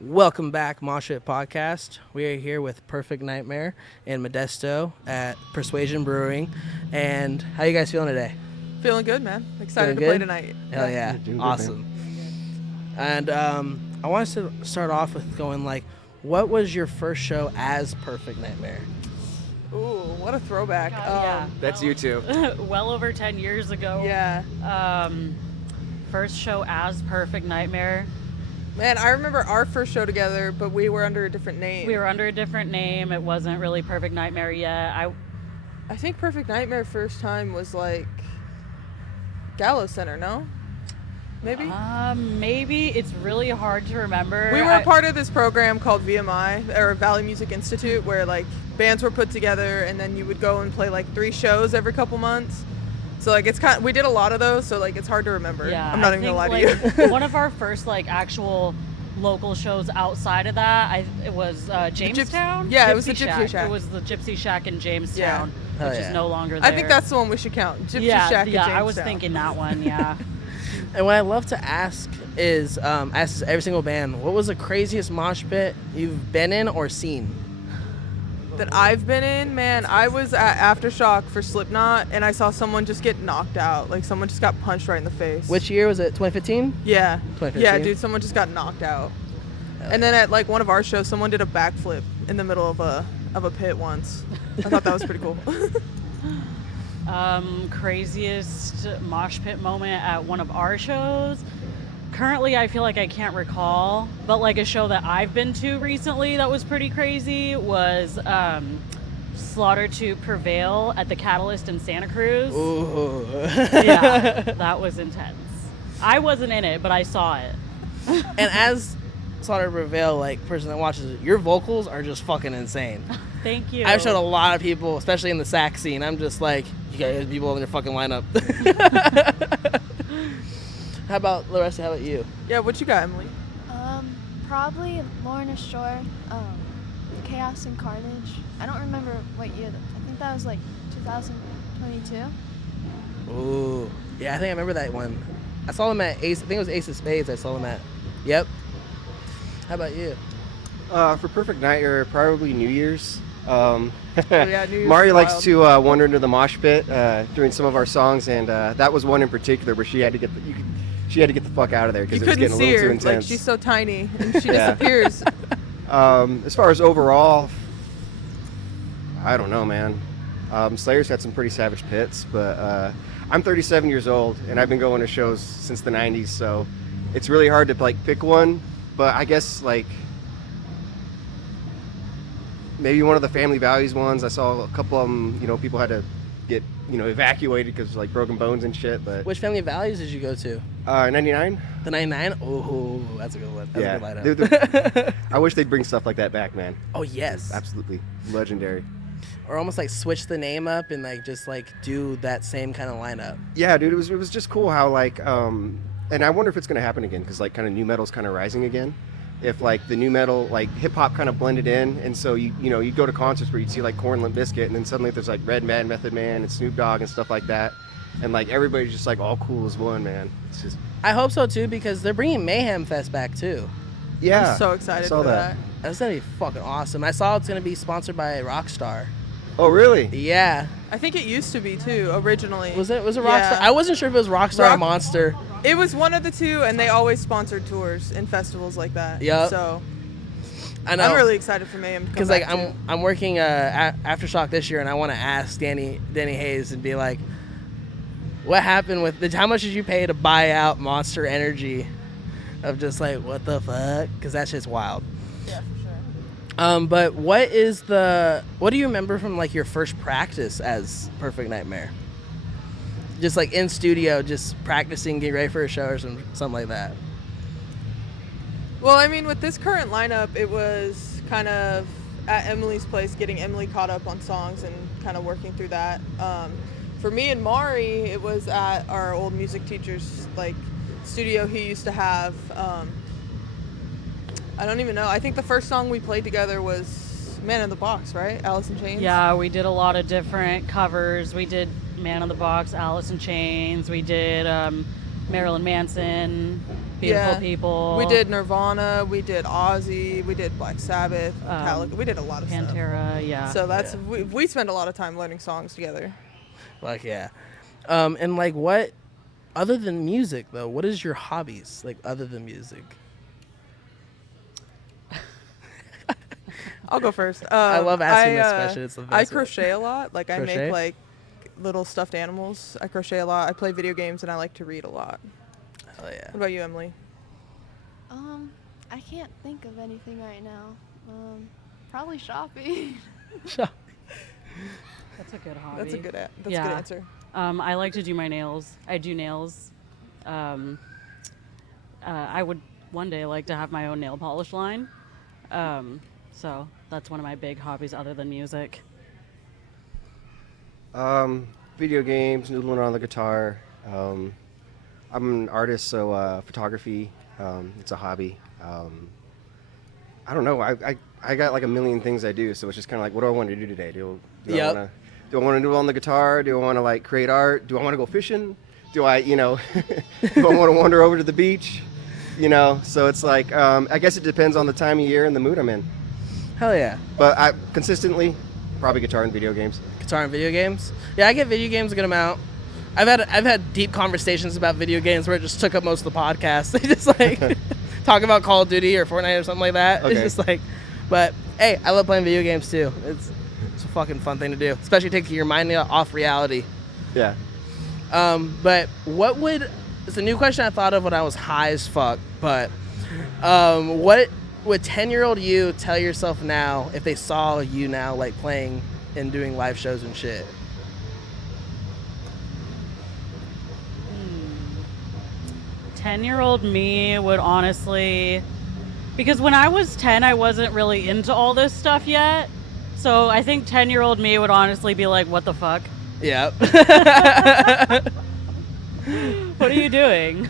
Welcome back, Mosh Pit Podcast. We are here with Perfect Nightmare in Modesto at Persuasion Brewing. And how you guys feeling today? Feeling good, man. Excited Feeling to good? play tonight. Hell yeah. Awesome. And I want us to start off with going like, what was your first show as Perfect Nightmare? Ooh, what a throwback. Yeah. That's you too. Well over 10 years ago. Yeah. First show as Perfect Nightmare. Man, I remember our first show together, but we were under a different name. We were under a different name. It wasn't really Perfect Nightmare yet. I think Perfect Nightmare first time was like Gallo Center, no? Maybe? Maybe. It's really hard to remember. We were a part of this program called VMI, or Valley Music Institute, where like bands were put together and then you would go and play like 3 shows every couple months. So like it's we did a lot of those, so like it's hard to remember. Yeah, I'm not even gonna lie to you. One of our first like actual local shows outside of that, it was Jamestown. Yeah, it was the Gypsy Shack. It was the Gypsy Shack in Jamestown, Yeah. which Oh, yeah. is no longer there. I think that's the one we should count. Gypsy Shack in Yeah, Jamestown. I was thinking that one. Yeah. And what I love to ask is, ask every single band, what was the craziest mosh pit you've been in or seen? That I've been in, man, I was at Aftershock for Slipknot, and I saw someone just get knocked out. Like, someone just got punched right in the face. Which year was it? 2015? Yeah. 2015? Yeah, dude, someone just got knocked out. And then at, like, one of our shows, someone did a backflip in the middle of a pit once. I thought that was pretty cool. Craziest mosh pit moment at one of our shows. Currently, I feel like I can't recall, but like a show that I've been to recently that was pretty crazy was Slaughter to Prevail at the Catalyst in Santa Cruz. Ooh. Yeah, that was intense. I wasn't in it, but I saw it. And as Slaughter to Prevail, like, person that watches it, your vocals are just fucking insane. Thank you. I've showed a lot of people, especially in the sax scene, I'm just like, you guys people in your fucking lineup. How about Larissa? How about you? Yeah, what you got, Emily? Probably Lorna Shore, Chaos and Carnage. I don't remember what year. I think that was like 2022. Ooh. Yeah, I think I remember that one. I saw them at Ace. I think it was Ace of Spades. I saw them at. Yep. How about you? For Perfect Nightmare, probably New Year's. Yeah, New Year's Mari is likes wild. to wander into the mosh pit during some of our songs, and that was one in particular where she had to get the fuck out of there You because it was couldn't getting a see little too her. intense. Like, she's so tiny, and she Yeah. disappears. As far as overall, I don't know, man. Slayer's had some pretty savage pits, but I'm 37 years old, and I've been going to shows since the 90s, so it's really hard to like pick one. But I guess like maybe one of the Family Values ones. I saw a couple of them. You know, people had to get evacuated because like broken bones and shit. But Which Family Values did you go to? 99. The 99? Oh, that's a good one. That's Yeah. a good lineup. I wish they'd bring stuff like that back, man. Oh, yes. Absolutely legendary. Or almost like switch the name up and like just like do that same kind of lineup. Yeah, dude, it was just cool how like and I wonder if it's gonna happen again because like kind of new metal's kind of rising again. If like the new metal like hip hop kind of blended in, and so you'd go to concerts where you'd see like Korn, Limp Bizkit, and then suddenly there's like Redman, Method Man, and Snoop Dogg and stuff like that, and like everybody's just like all cool as one, man. It's just I hope so too because they're bringing Mayhem Fest back too. yeah. I'm so excited saw for that. That's gonna be fucking awesome. I saw it's gonna be sponsored by Rockstar. Oh really? Yeah. I think it used to be too originally. Was it Rockstar? Yeah. I wasn't sure if it was Rockstar or Rock- Monster. It was one of the two, and they always sponsored tours and festivals like that. Yep. So I know. I'm really excited for Mayhem to come Because like back, too. I'm working Aftershock this year, and I want to ask Danny Hayes and be like, what happened with how much did you pay to buy out Monster Energy? Of just like what the fuck? Because that shit's wild. Yeah, for sure. But what do you remember from like your first practice as Perfect Nightmare? Just like in studio, just practicing, getting ready for a show or something like that. Well, I mean, with this current lineup, it was kind of at Emily's place, getting Emily caught up on songs and kind of working through that. For me and Mari, it was at our old music teacher's like studio he used to have. I don't even know. I think the first song we played together was Man in the Box, right? Alice in Chains? Yeah, we did a lot of different covers. We did Man in the Box, Alice in Chains. We did Marilyn Manson, Beautiful People. We did Nirvana, we did Ozzy, we did Black Sabbath, Metallica. We did a lot of stuff. Pantera, yeah. So that's we spend a lot of time learning songs together. Like, yeah. And like, what, other than music though, what is your hobbies, like, other than music? I'll go first. I love asking this question. It's the best. I crochet a lot. Like, I Crochet? make like little stuffed animals. I crochet a lot. I play video games, and I like to read a lot. Oh yeah. What about you, Emily? I can't think of anything right now. Probably shopping. That's a good hobby. That's a good good answer. I like to do my nails. I do nails. I would one day like to have my own nail polish line. So that's one of my big hobbies other than music. Video games, noodling on the guitar. I'm an artist, so photography, it's a hobby. I don't know. I got like a million things I do, so it's just kind of like, what do I want to do today? Do I want to do it on the guitar? Do I want to like create art? Do I want to go fishing? Do I, do I want to wander over to the beach? So it's like, I guess it depends on the time of year and the mood I'm in. Hell yeah. But I consistently, probably guitar and video games. Guitar and video games? Yeah, I get video games a good amount. I've had deep conversations about video games where it just took up most of the podcast. They just like talk about Call of Duty or Fortnite or something like that. Okay. It's just like, but hey, I love playing video games too. It's a fucking fun thing to do, especially taking your mind off reality. Yeah. But it's a new question I thought of when I was high as fuck, but what would 10-year-old you tell yourself now if they saw you now like playing and doing live shows and shit? 10-year-old me would honestly, because when I was 10, I wasn't really into all this stuff yet. So I think 10-year-old me would honestly be like, what the fuck? Yeah. What are you doing?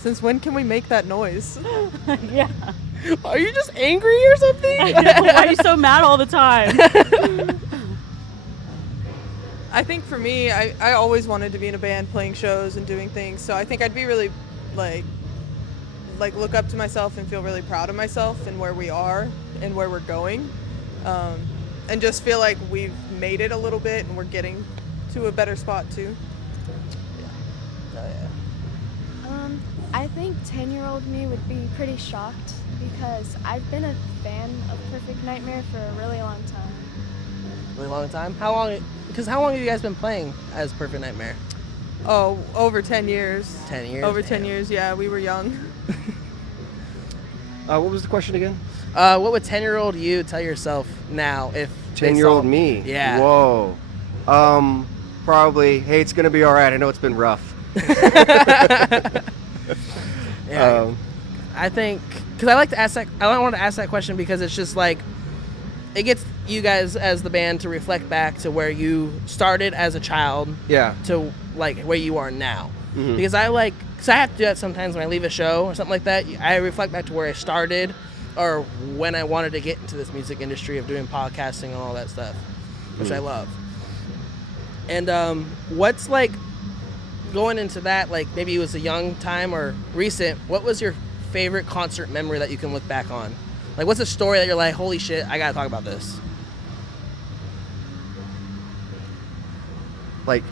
Since when can we make that noise? Yeah. Are you just angry or something? I know. Why are you so mad all the time? I think for me, I always wanted to be in a band playing shows and doing things. So I think I'd be really like look up to myself and feel really proud of myself and where we are and where we're going. And just feel like we've made it a little bit and we're getting to a better spot too. Oh yeah. I think 10-year-old me would be pretty shocked because I've been a fan of Perfect Nightmare for a really long time. Really long time? How long have you guys been playing as Perfect Nightmare? Oh, over 10 years. 10 years? Over Damn. 10 years, yeah. We were young. What was the question again? What would 10-year-old you tell yourself now if 10-year-old me? Yeah. Whoa. Probably, hey, it's going to be all right. I know it's been rough. Yeah. I think, because I like to ask that, I want to ask that question because it's just like, it gets you guys as the band to reflect back to where you started as a child. Yeah. To like where you are now. Mm-hmm. Because I have to do that sometimes when I leave a show or something like that. I reflect back to where I started or when I wanted to get into this music industry of doing podcasting and all that stuff, which I love. And what's like going into that, like maybe it was a young time or recent, what was your favorite concert memory that you can look back on? Like what's a story that you're like, holy shit, I gotta talk about this? Like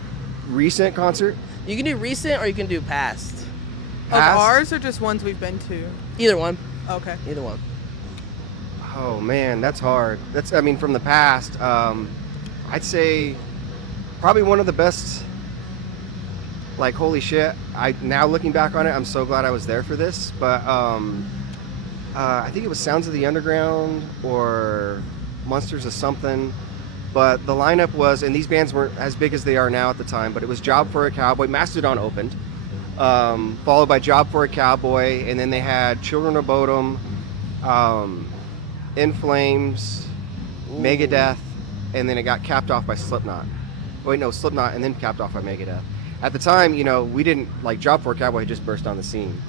recent concert? You can do recent or you can do past. Of ours or just ones we've been to? Either one. Okay. Either one. Oh man, that's hard. From the past, I'd say probably one of the best. Like holy shit! Now looking back on it, I'm so glad I was there for this. But I think it was Sounds of the Underground or Monsters of Something. But the lineup was, and these bands weren't as big as they are now at the time. But it was Job for a Cowboy. Mastodon opened, followed by Job for a Cowboy, and then they had Children of Bodom, In Flames, Megadeth, and then it got capped off by Slipknot. Wait, no, Slipknot, and then capped off by Megadeth. At the time, we didn't, like, Job for a Cowboy had just burst on the scene.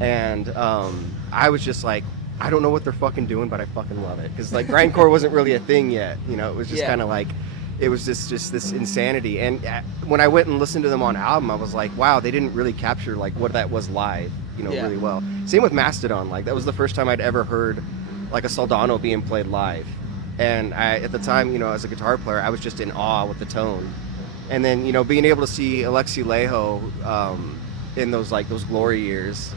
And I was just like, I don't know what they're fucking doing, but I fucking love it. Because, like, grindcore wasn't really a thing yet. It was just kind of like, it was just this insanity. And when I went and listened to them on album, I was like, wow, they didn't really capture like what that was live, really well. Same with Mastodon. Like that was the first time I'd ever heard like a Soldano being played live. And at the time, as a guitar player, I was just in awe with the tone. And then, being able to see Alexi Laiho in those glory years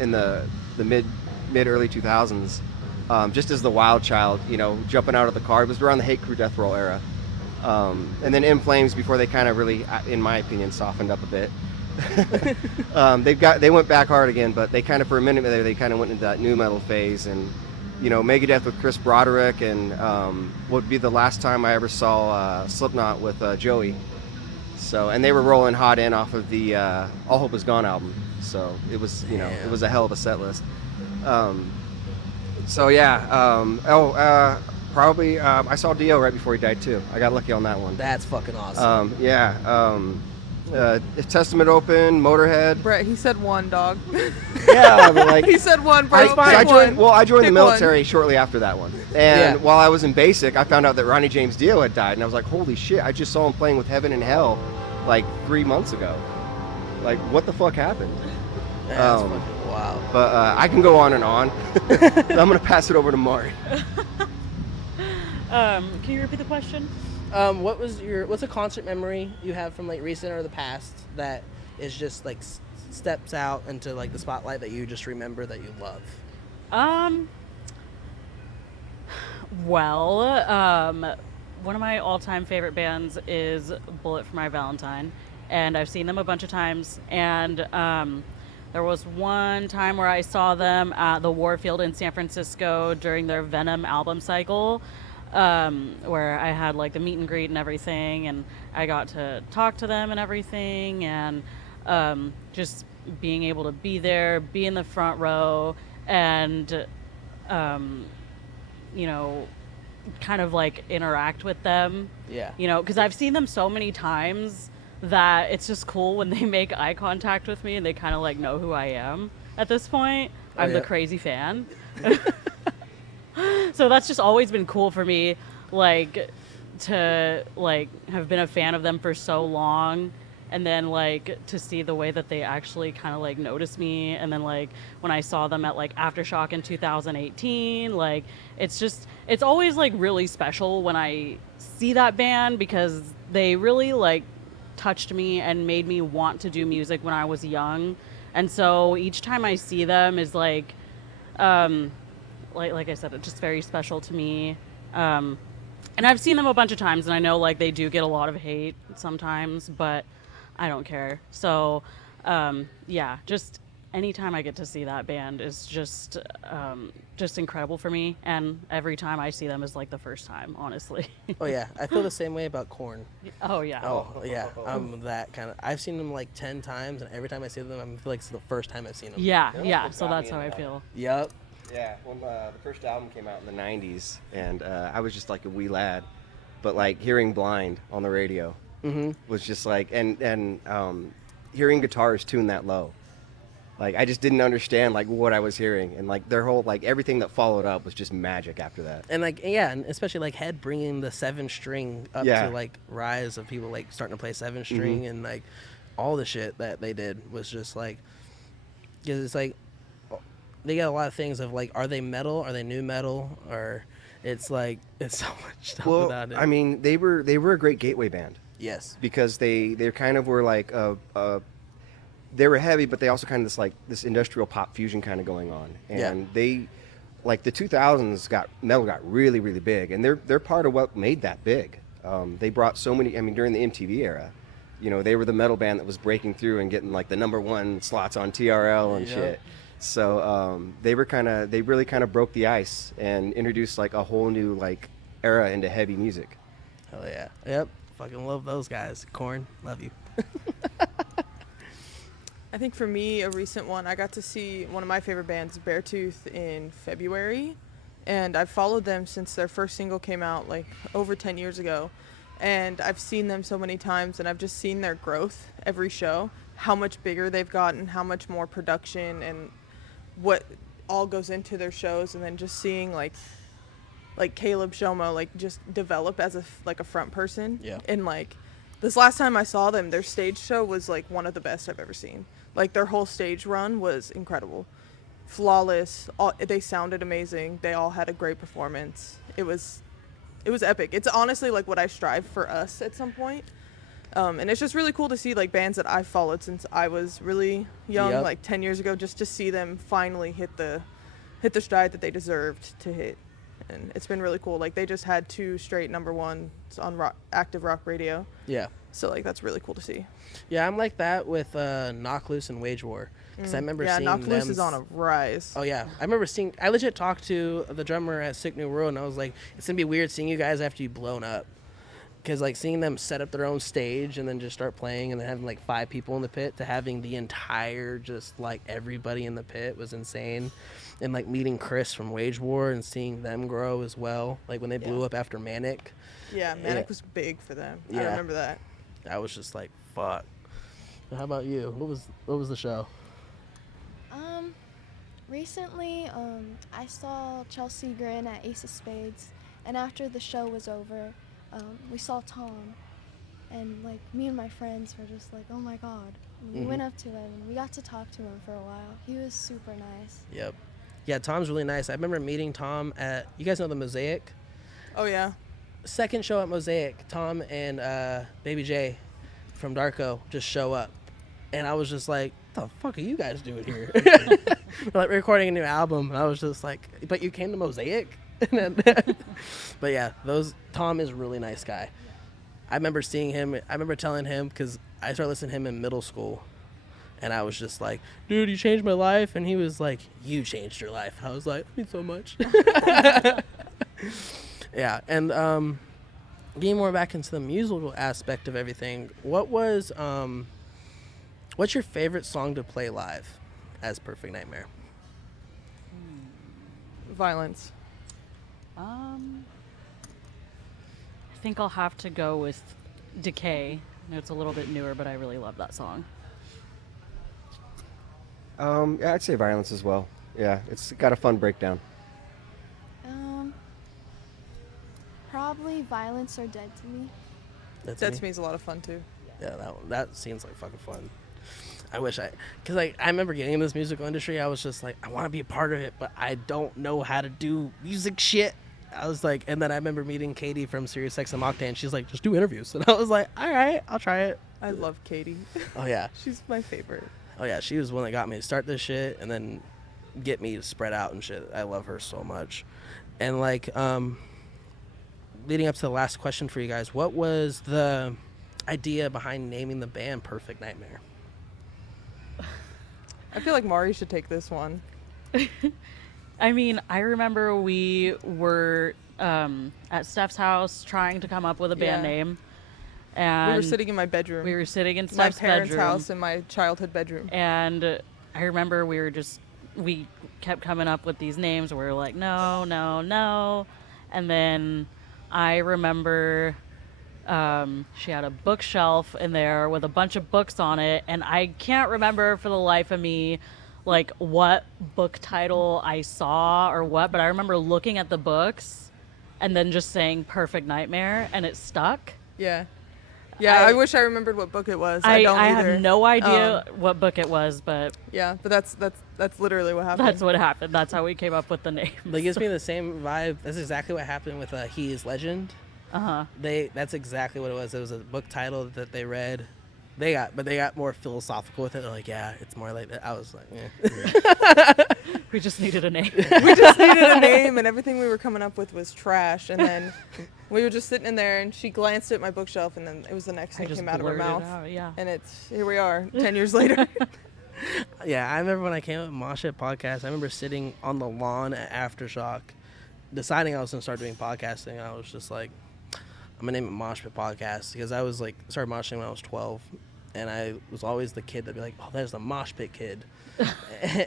in the mid early 2000s, just as the wild child, jumping out of the car. It was around the Hate Crew Death Roll era. And then In Flames before they kind of really, in my opinion, softened up a bit. They went back hard again, but they kind of for a minute there they kind of went into that new metal phase. And Megadeth with Chris Broderick, and would be the last time I ever saw Slipknot with Joey. So, and they were rolling hot in off of the All Hope Is Gone album. So it was it was a hell of a set list. Probably I saw Dio right before he died too. I got lucky on that one. That's fucking awesome. Testament open, Motorhead. Brett, he said one, dog. Yeah, but like he said one, bro. I joined Pick the military shortly after that one. And while I was in basic, I found out that Ronnie James Dio had died, and I was like, holy shit! I just saw him playing with Heaven and Hell like 3 months ago. Like, what the fuck happened? That's fucking wild. But I can go on and on. I'm gonna pass it over to Mari. Can you repeat the question? What's a concert memory you have from like recent or the past that is just like steps out into like the spotlight that you just remember that you love? One of my all-time favorite bands is Bullet for My Valentine, and I've seen them a bunch of times. And there was one time where I saw them at the Warfield in San Francisco during their Venom album cycle. Where I had like the meet and greet and everything, and I got to talk to them and everything, and just being able to be there, be in the front row, and kind of like interact with them. Yeah. Because I've seen them so many times that it's just cool when they make eye contact with me and they kind of like know who I am at this point. I'm the crazy fan. So that's just always been cool for me, like, to, like, have been a fan of them for so long, and then, like, to see the way that they actually kind of, like, notice me, and then, like, when I saw them at, like, Aftershock in 2018, like, it's always, like, really special when I see that band, because they really, like, touched me and made me want to do music when I was young, and so each time I see them is, like I said, it's just very special to me. And I've seen them a bunch of times, and I know like they do get a lot of hate sometimes, but I don't care. So, just anytime I get to see that band is just incredible for me. And every time I see them is like the first time, honestly. Oh yeah, I feel the same way about Korn. Oh yeah. Oh yeah, I'm that kind of. I've seen them like 10 times, and every time I see them, I feel like it's the first time I've seen them. Yeah. So that's how I feel. Yep. Yeah, when the first album came out in the 90s, and I was just like a wee lad, but like hearing Blind on the radio was just like, and hearing guitars tuned that low. Like, I just didn't understand like what I was hearing, and like their whole, like everything that followed up was just magic after that. And like, and especially like Head bringing the 7-string up to like rise of people like starting to play 7-string, and like all the shit that they did was just like, because it's like, they got a lot of things of like, are they metal? Are they new metal? Or it's like, it's so much stuff without it. I mean, they were a great gateway band. Yes. Because they kind of were like, they were heavy, but they also kind of this industrial pop fusion kind of going on. And they, like the 2000s metal got really, really big. And they're part of what made that big. They brought so many, I mean, during the MTV era, they were the metal band that was breaking through and getting like the #1 slots on TRL and shit. So they really kind of broke the ice and introduced like a whole new like era into heavy music. Hell yeah. Yep. Fucking love those guys. Korn, love you. I think for me, a recent one, I got to see one of my favorite bands, Beartooth, in February. And I've followed them since their first single came out like over 10 years ago. And I've seen them so many times, and I've just seen their growth every show, how much bigger they've gotten, how much more production and what all goes into their shows, and then just seeing like like Caleb Shomo like just develop as a front person. Yeah. And like this last time I saw them, their stage show was like one of the best I've ever seen. Like their whole stage run was incredible, flawless. They sounded amazing. They all had a great performance. It was epic. It's honestly like what I strive for us at some point. And it's just really cool to see like bands that I've followed since I was really young, Yep. like 10 years ago, just to see them finally hit the stride that they deserved to hit. And it's been really cool. Like they just had 2 straight number ones on active rock radio. Yeah. So like that's really cool to see. Yeah, I'm like that with Knock Loose and Wage War. Because I remember seeing Knock them. Loose is on a rise. Oh, yeah. I legit talked to the drummer at Sick New World, and I was like, it's going to be weird seeing you guys after you've blown up. Because, like, seeing them set up their own stage and then just start playing and then having, like, 5 people in the pit to having the entire, just, like, everybody in the pit was insane. And, like, meeting Chris from Wage War and seeing them grow as well. Like, when they blew up after Manic. Yeah, Manic was big for them. Yeah. I remember that. I was just like, fuck. How about you? What was the show? Recently, I saw Chelsea Grin at Ace of Spades, and after the show was over, we saw Tom, and like me and my friends were just like, oh my god. And we went up to him and we got to talk to him for a while. He was super nice. Yep. Yeah, Tom's really nice. I remember meeting Tom at, you guys know the Mosaic? Oh yeah. Second show at Mosaic, Tom and Baby J from Darko just show up. And I was just like, what the fuck are you guys doing here? We're like recording a new album. And I was just like, but you came to Mosaic? But yeah, Tom is a really nice guy. I remember seeing him, I remember telling him, because I started listening to him in middle school. And I was just like, dude, you changed my life. And he was like, you changed your life. I was like, thank you so much. Yeah, and getting more back into the musical aspect of everything, what's your favorite song to play live as Perfect Nightmare? Violence. I think I'll have to go with Decay. It's a little bit newer, but I really love that song. Yeah, I'd say Violence as well. Yeah, it's got a fun breakdown. Probably Violence or Dead to Me. Dead to Me is a lot of fun too. Yeah, that seems like fucking fun. I wish because like I remember getting in this musical industry, I was just like, I want to be a part of it, but I don't know how to do music shit. I was like, and then I remember meeting Katie from Sirius XM Octane. She's like, just do interviews, and I was like, all right, I'll try it. I love Katie. Oh yeah, She's my favorite. oh yeah, she was the one that got me to start this shit, and then get me to spread out and shit. I love her so much, and like leading up to the last question for you guys, what was the idea behind naming the band Perfect Nightmare? I feel like Mari should take this one. I mean, I remember we were at Steph's house trying to come up with a band name. And We were sitting in my bedroom. We were sitting in my Steph's parents' bedroom. house in my childhood bedroom. And I remember we kept coming up with these names. We were like, no, no, no. And then I remember she had a bookshelf in there with a bunch of books on it. And I can't remember for the life of me, like, what book title I saw or what. But I remember looking at the books and then just saying Perfect Nightmare. And it stuck. Yeah. Yeah, I wish I remembered what book it was. I don't either. have no idea what book it was, but Yeah, but that's literally what happened. that's what happened. That's how we came up with the name. It gives me the same vibe. That's exactly what happened with He Is Legend. Uh-huh. That's exactly what it was. It was a book title that they read. They got more philosophical with it. They're like, yeah, it's more like that. I was like, yeah. We just needed a name. We just needed a name, and everything we were coming up with was trash. And then we were just sitting in there, and she glanced at my bookshelf, and then it was the next thing I just came out of her blurted it mouth. out, yeah. And here we are, 10 years later. Yeah, I remember when I came up with Mosh Pit Podcast, I remember sitting on the lawn at Aftershock, deciding I was going to start doing podcasting, and I was just like, I'm going to name it Mosh Pit Podcast, because I was like, started moshing when I was 12, and I was always the kid that'd be like, oh, there's the Mosh Pit kid.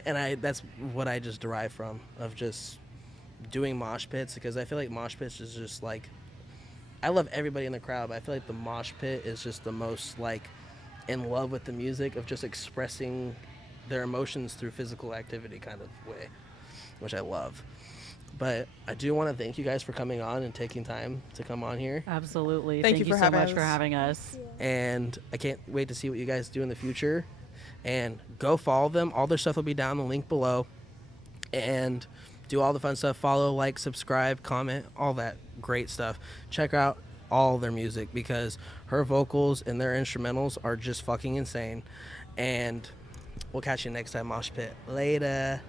And that's what I just derived from, of just doing mosh pits, because I feel like mosh pits is just like, I love everybody in the crowd, but I feel like the mosh pit is just the most like in love with the music, of just expressing their emotions through physical activity kind of way, which I love. But I do want to thank you guys for coming on and taking time to come on here. Absolutely. Thank you for so having much us. for having us. And I can't wait to see what you guys do in the future. And go follow them. All their stuff will be down the link below. And do all the fun stuff. Follow, like, subscribe, comment, all that great stuff. Check out all their music because her vocals and their instrumentals are just fucking insane. And we'll catch you next time, Mosh Pit. Later.